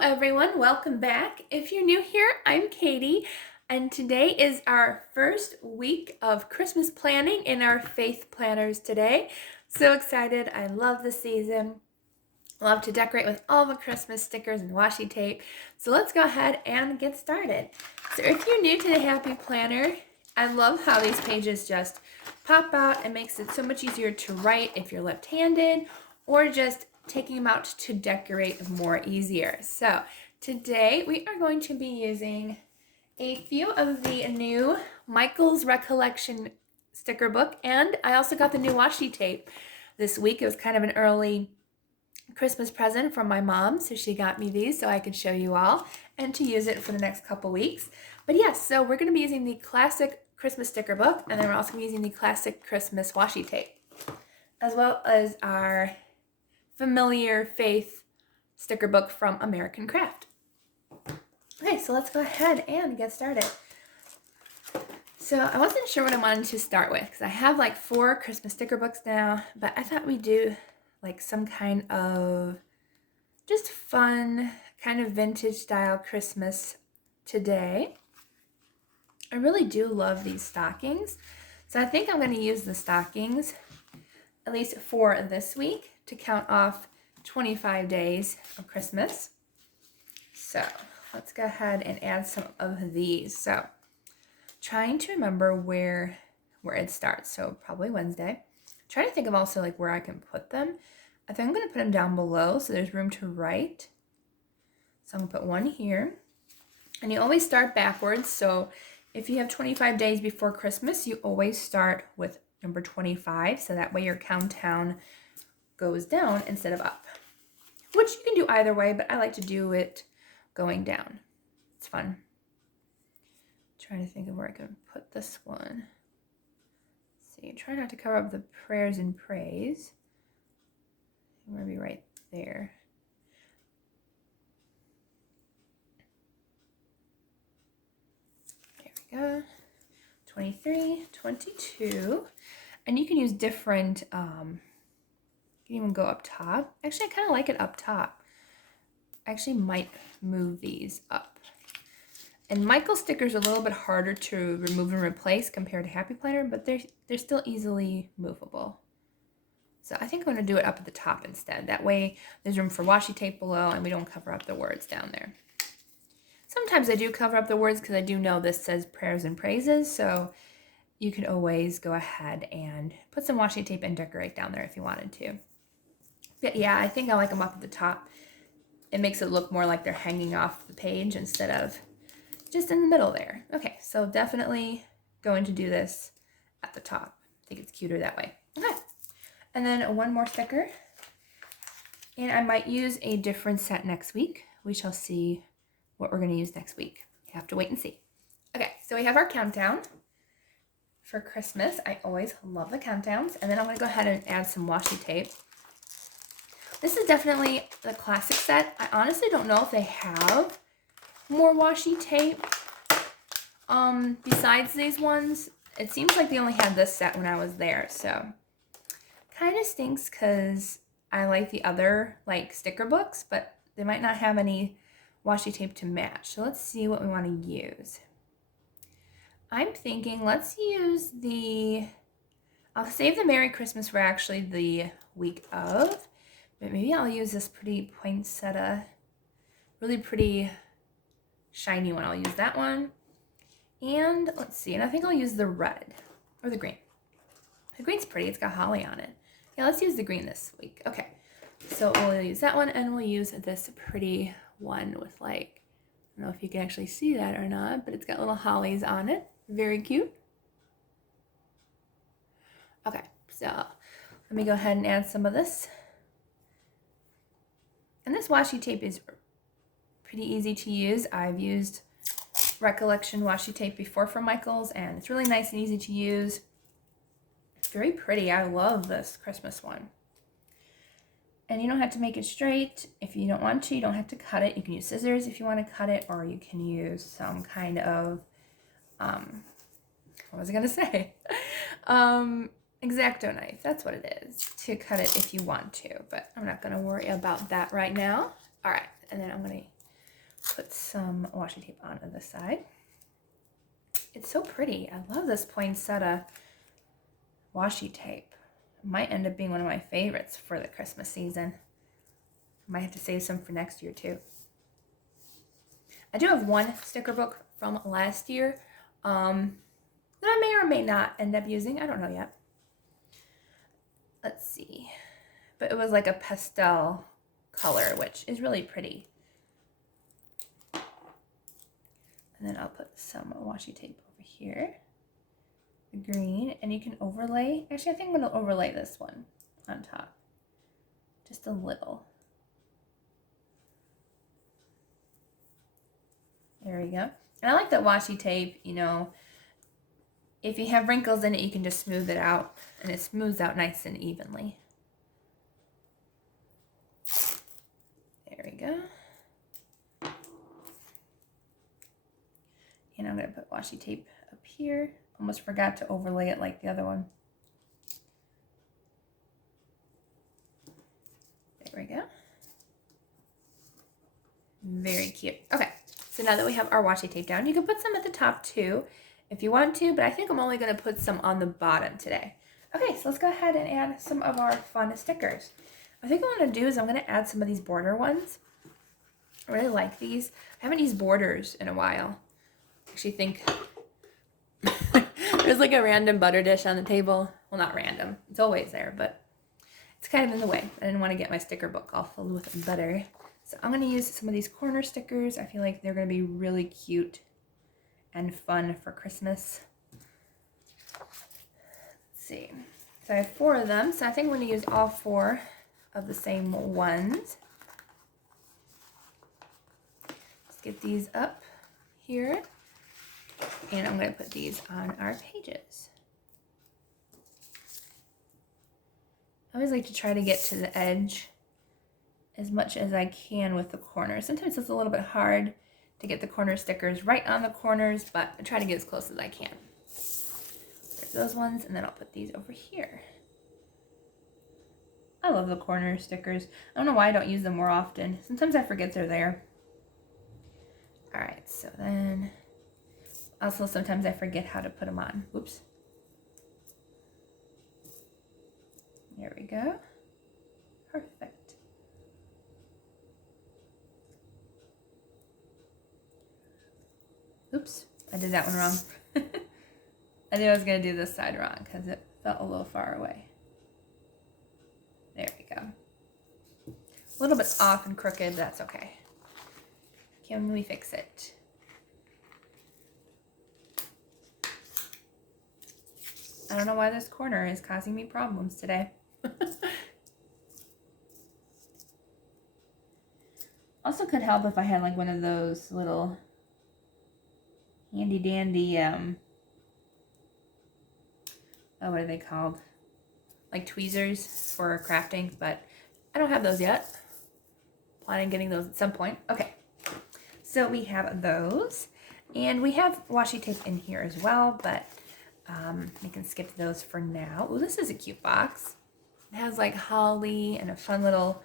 everyone, welcome back. If you're new here, I'm Katie, and today is our first week of Christmas planning in our faith planners today. So excited. I love the season. Love to decorate with all the Christmas stickers and washi tape. So let's go ahead and get started. So if you're new to the Happy Planner, I love how these pages just pop out. It makes it so much easier to write if you're left-handed or just taking them out to decorate more easier. So today we are going to be using a few of the new Michael's Recollection sticker book, and I also got the new washi tape this week. It was kind of an early Christmas present from my mom, so she got me these so I could show you all and to use it for the next couple weeks. But yes, so we're going to be using the classic Christmas sticker book, and then we're also going to be using the classic Christmas washi tape, as well as our familiar faith sticker book from American Craft. Okay, so let's go ahead and get started. So I wasn't sure what I wanted to start with because I have like 4 Christmas sticker books now, but I thought we'd do like some kind of just fun, kind of vintage style Christmas today. I really do love these stockings. So I think I'm going to use the stockings, at least for this week, to count off 25 days of Christmas. So let's go ahead and add some of these. So trying to remember where it starts. So probably Wednesday. Trying to think of also like where I can put them. I think I'm going to put them down below so there's room to write. So I'm going to put one here. And you always start backwards. So if you have 25 days before Christmas, you always start with number 25. So that way your countdown goes down instead of up. Which you can do either way, but I like to do it going down. It's fun. Trying to think of where I can put this one. See, try not to cover up the prayers and praise. Maybe right there. There we go. 23, 22. And you can use different, you can even go up top. Actually, I kind of like it up top. I actually might move these up. And Michael stickers are a little bit harder to remove and replace compared to Happy Planner, but they're still easily movable. So I think I'm going to do it up at the top instead. That way there's room for washi tape below and we don't cover up the words down there. Sometimes I do cover up the words because I do know this says prayers and praises, so you could always go ahead and put some washi tape and decorate down there if you wanted to. But yeah, I think I like them up at the top. It makes it look more like they're hanging off the page instead of just in the middle there. Okay, so definitely going to do this at the top. I think it's cuter that way. Okay, and then one more sticker. And I might use a different set next week. We shall see what we're going to use next week. You have to wait and see. Okay, so we have our countdown for Christmas. I always love the countdowns. And then I'm going to go ahead and add some washi tape. This is definitely the classic set. I honestly don't know if they have more washi tape besides these ones. It seems like they only had this set when I was there, so kind of stinks because I like the other like sticker books, but they might not have any washi tape to match. So let's see what we want to use. I'm thinking let's use I'll save the Merry Christmas for actually the week of, but maybe I'll use this pretty poinsettia, really pretty shiny one. I'll use that one. And let's see, and I think I'll use the red or the green. The green's pretty, it's got holly on it. Yeah, let's use the green this week. Okay, so we'll use that one and we'll use this pretty one with like, I don't know if you can actually see that or not, but it's got little hollies on it. Very cute. Okay, so let me go ahead and add some of this. And this washi tape is pretty easy to use. I've used Recollection washi tape before from Michael's, and it's really nice and easy to use. It's very pretty. I love this Christmas one. And you don't have to make it straight. If you don't want to, you don't have to cut it. You can use scissors if you want to cut it, or you can use some kind of, what was I going to say? X-Acto knife. That's what it is, to cut it if you want to, but I'm not going to worry about that right now. All right, and then I'm going to put some washi tape on the side. It's so pretty. I love this poinsettia washi tape. It might end up being one of my favorites for the Christmas season. Might have to save some for next year too. I do have one sticker book from last year that I may or may not end up using. I don't know yet. Let's see. But it was like a pastel color, which is really pretty. And then I'll put some washi tape over here. The green, and you can overlay. Actually, I think I'm going to overlay this one on top. Just a little. There we go. And I like that washi tape, you know, if you have wrinkles in it, you can just smooth it out, and it smooths out nice and evenly. There we go. And I'm going to put washi tape up here. Almost forgot to overlay it like the other one. There we go. Very cute. Okay, so now that we have our washi tape down, you can put some at the top too if you want to, but I think I'm only going to put some on the bottom today. Okay, so let's go ahead and add some of our fun stickers. I think what I'm going to do is I'm going to add some of these border ones. I really like these. I haven't used borders in a while. I actually think there's like a random butter dish on the table. Well, not random. It's always there, but it's kind of in the way. I didn't want to get my sticker book all filled with butter. So I'm going to use some of these corner stickers. I feel like they're going to be really cute and fun for Christmas. Let's see. So I have 4 of them. So I think I'm going to use all 4 of the same ones. Let's get these up here. And I'm going to put these on our pages. I always like to try to get to the edge as much as I can with the corners. Sometimes it's a little bit hard to get the corner stickers right on the corners, but I try to get as close as I can. There's those ones, and then I'll put these over here. I love the corner stickers. I don't know why I don't use them more often. Sometimes I forget they're there. All right, so then also sometimes I forget how to put them on. Oops. There we go. Perfect. Oops, I did that one wrong. I knew I was going to do this side wrong because it felt a little far away. There we go. A little bit off and crooked, that's okay. Can we fix it? I don't know why this corner is causing me problems today. Also could help if I had like one of those little handy dandy, what are they called? Like tweezers for crafting, but I don't have those yet. Planning on getting those at some point. Okay, so we have those, and we have washi tape in here as well, but we can skip those for now. Oh, this is a cute box. It has like holly and a fun little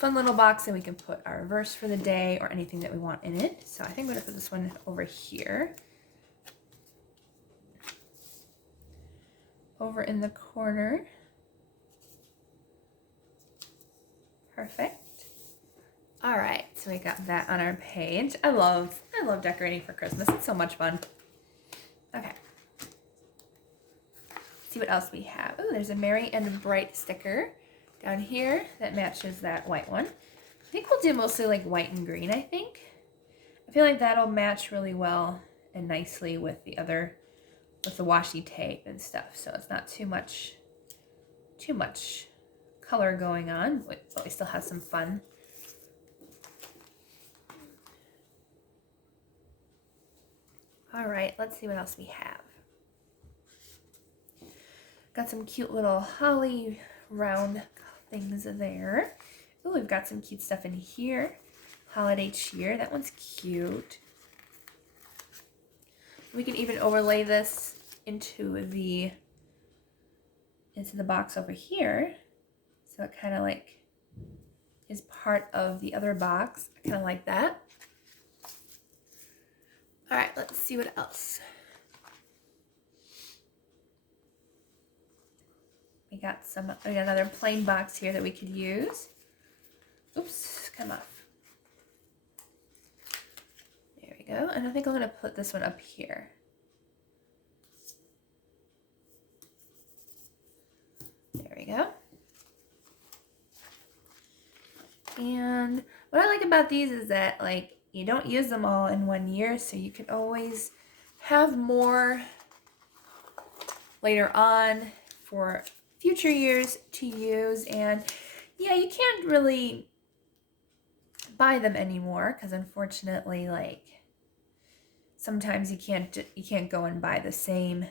box, and we can put our verse for the day or anything that we want in it. So I think I'm going to put this one over here. Over in the corner. Perfect. All right, so we got that on our page. I love decorating for Christmas. It's so much fun. Okay. Let's see what else we have. Oh, there's a Merry and Bright sticker down here that matches that white one. I think we'll do mostly like white and green, I think. I feel like that'll match really well and nicely with the other, with the washi tape and stuff. So it's not too much color going on, but we still have some fun. All right, let's see what else we have. Got some cute little holly round things there. Oh, we've got some cute stuff in here. Holiday cheer, that one's cute. We can even overlay this into the box over here. So it kind of like is part of the other box. I kind of like that. All right, let's see what else. We got another plain box here that we could use. Oops, come off. There we go. And I think I'm going to put this one up here. There we go. And what I like about these is that, like, you don't use them all in one year, so you can always have more later on for future years to use. And yeah, you can't really buy them anymore because unfortunately, like, sometimes you can't go and buy the same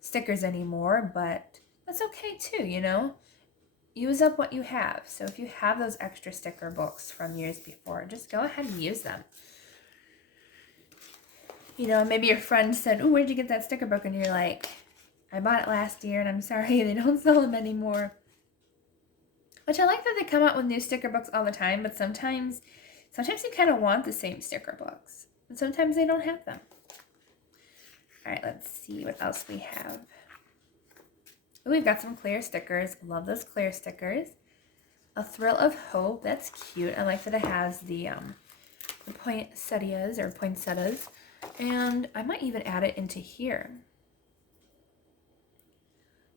stickers anymore, but that's okay too, you know? Use up what you have. So if you have those extra sticker books from years before, just go ahead and use them. You know, maybe your friend said, "Oh, where'd you get that sticker book?" And you're like, "I bought it last year and I'm sorry, they don't sell them anymore." Which I like that they come out with new sticker books all the time, but sometimes you kind of want the same sticker books. And sometimes they don't have them. All right, let's see what else we have. Ooh, we've got some clear stickers. Love those clear stickers. A Thrill of Hope. That's cute. I like that it has the poinsettias. And I might even add it into here.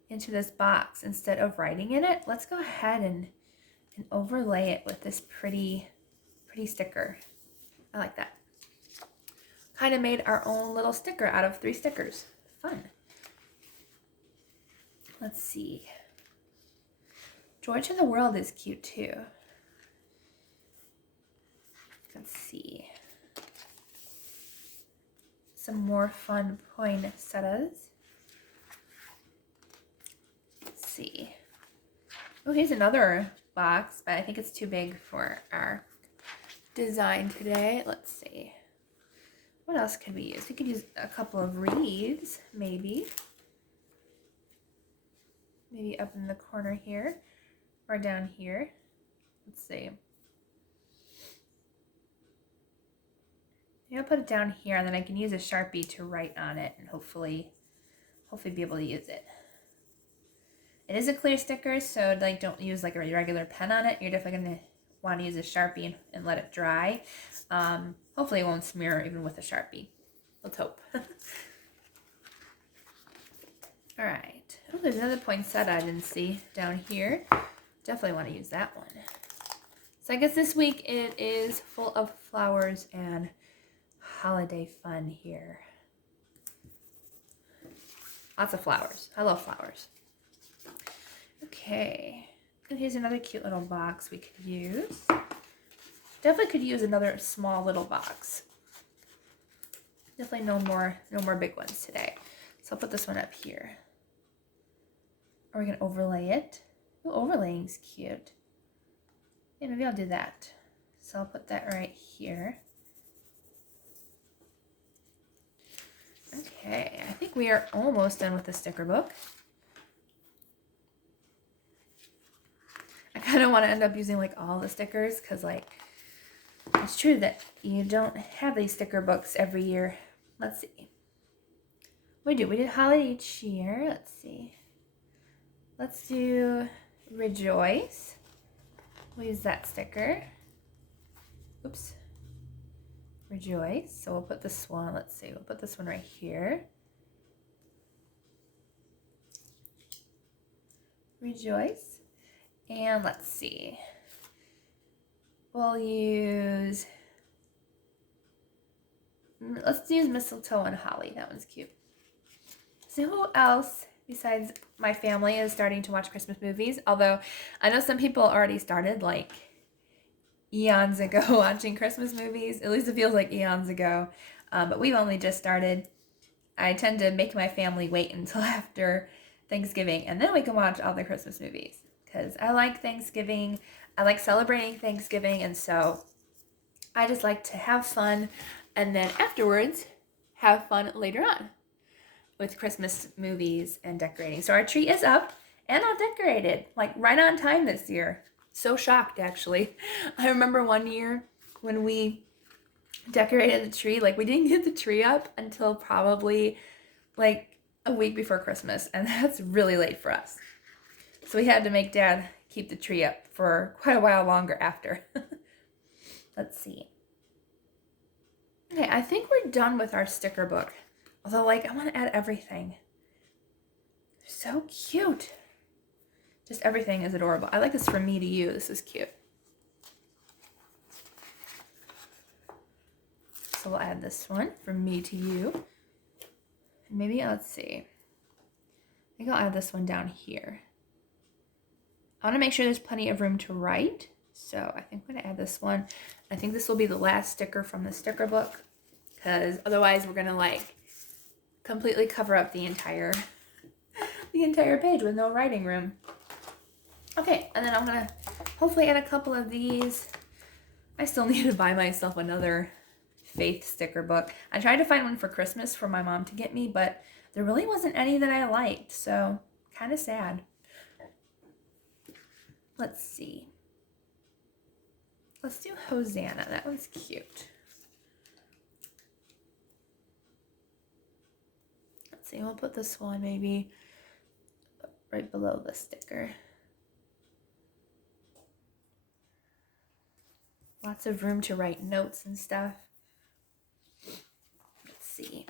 Into this box. Instead of writing in it, let's go ahead and overlay it with this pretty sticker. I like that. Kind of made our own little sticker out of 3 stickers. Fun. Let's see. Joy to the World is cute too. Let's see. Some more fun poinsettias. Let's see. Oh, here's another box, but I think it's too big for our design today. Let's see. What else could we use? We could use a couple of wreaths, maybe. Maybe up in the corner here or down here. Let's see. Maybe I'll put it down here and then I can use a Sharpie to write on it and hopefully be able to use it. It is a clear sticker, so like don't use like a regular pen on it. You're definitely going to want to use a Sharpie and let it dry. Hopefully it won't smear even with a Sharpie. Let's hope. All right. Oh, there's another poinsettia I didn't see down here. Definitely want to use that one. So I guess this week it is full of flowers and holiday fun here. Lots of flowers. I love flowers. Okay. And here's another cute little box we could use. Definitely could use another small little box. Definitely no more big ones today. So I'll put this one up here. Or we can overlay it. Ooh, overlaying's cute. Yeah, maybe I'll do that. So I'll put that right here. Okay, I think we are almost done with the sticker book. I kind of want to end up using like all the stickers because like it's true that you don't have these sticker books every year. Let's see. We did holiday each year. Let's see. Let's do Rejoice. We'll use that sticker. Oops. Rejoice. So we'll put this one, let's see, we'll put this one right here. Rejoice. And let's see. Let's use mistletoe and holly. That one's cute. So who else besides my family is starting to watch Christmas movies? Although I know some people already started like eons ago watching Christmas movies. At least it feels like eons ago. But we've only just started. I tend to make my family wait until after Thanksgiving and then we can watch all the Christmas movies. Because I like Thanksgiving. I like celebrating Thanksgiving. And so I just like to have fun. And then afterwards, have fun later on with Christmas movies and decorating. So our tree is up and all decorated. Like right on time this year. So shocked, actually. I remember one year when we decorated the tree. Like, we didn't get the tree up until probably like a week before Christmas, and that's really late for us. So we had to make Dad keep the tree up for quite a while longer after. Let's see. Okay, I think we're done with our sticker book. Although, like, I want to add everything. They're so cute. Just everything is adorable. I like this from me to you. This is cute. So we'll add this one from me to you. And maybe, let's see. I think I'll add this one down here. I want to make sure there's plenty of room to write. So I think I'm going to add this one. I think this will be the last sticker from the sticker book, because otherwise we're going to like completely cover up the entire page with no writing room. Okay, and then I'm going to hopefully add a couple of these. I still need to buy myself another faith sticker book. I tried to find one for Christmas for my mom to get me, but there really wasn't any that I liked, so kind of sad. Let's see. Let's do Hosanna. That one's cute. Let's see, we'll put this one maybe right below the sticker. Lots of room to write notes and stuff. Let's see.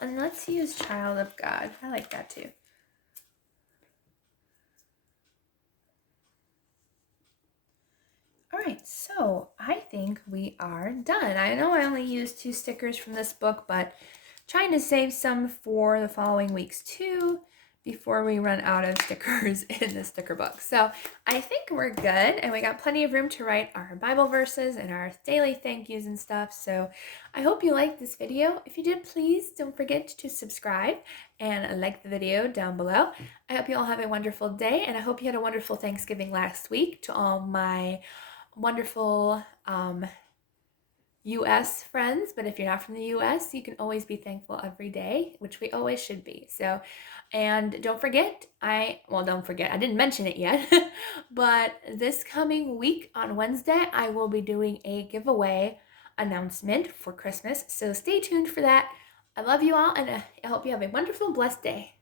And let's use Child of God. I like that too. All right, so I think we are done. I know I only used 2 stickers from this book, but trying to save some for the following weeks too, before we run out of stickers in the sticker book. So I think we're good, and we got plenty of room to write our Bible verses and our daily thank yous and stuff. So I hope you liked this video. If you did, please don't forget to subscribe and like the video down below. I hope you all have a wonderful day, and I hope you had a wonderful Thanksgiving last week. To all my wonderful U.S. friends, but if you're not from the U.S., you can always be thankful every day, which we always should be. So, and don't forget, don't forget, I didn't mention it yet, but this coming week on Wednesday, I will be doing a giveaway announcement for Christmas. So stay tuned for that. I love you all, and I hope you have a wonderful, blessed day.